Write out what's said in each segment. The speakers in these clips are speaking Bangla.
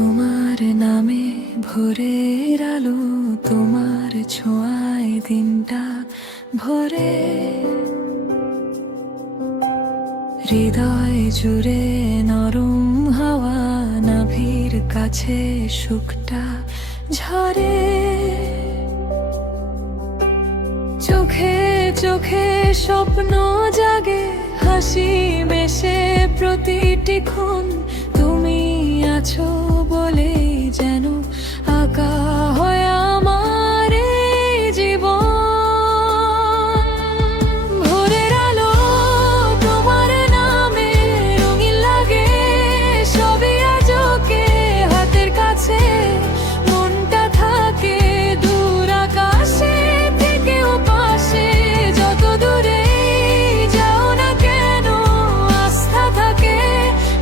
তোমার নামে ভোরের আলো, তোমার ছোঁয়ায় দিনটা ভরে, হৃদয় জুড়ে নরম হাওয়া, নাভির কাছে সুখটা ঝরে। চোখে চোখে স্বপ্ন জাগে, হাসি মেশে প্রতিটি ক্ষণ, তুমি আছো বলে যেন আঁকা হয় আমার এই জীবন। ভোরের আলো তোমার নামে রঙিন লাগে, সবই আজকে হাতের কাছে, মনটা থাকে দূর আকাশে থেকেও পাশে। যত দূরে যাও না কেন আস্থা থাকে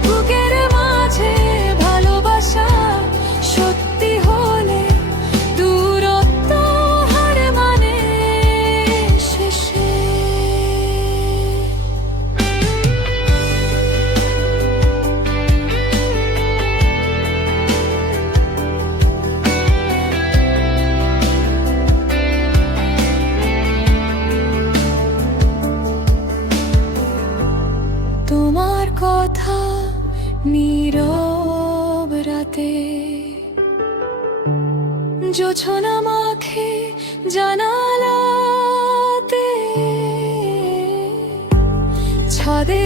বুকের মাঝে, ভালোবাসা সত্যি হলে দূরত্ব হার মানে শেষে। তোমার কথা নীরব রাতে, জোছনা মাখে জানালাতে, ছাদে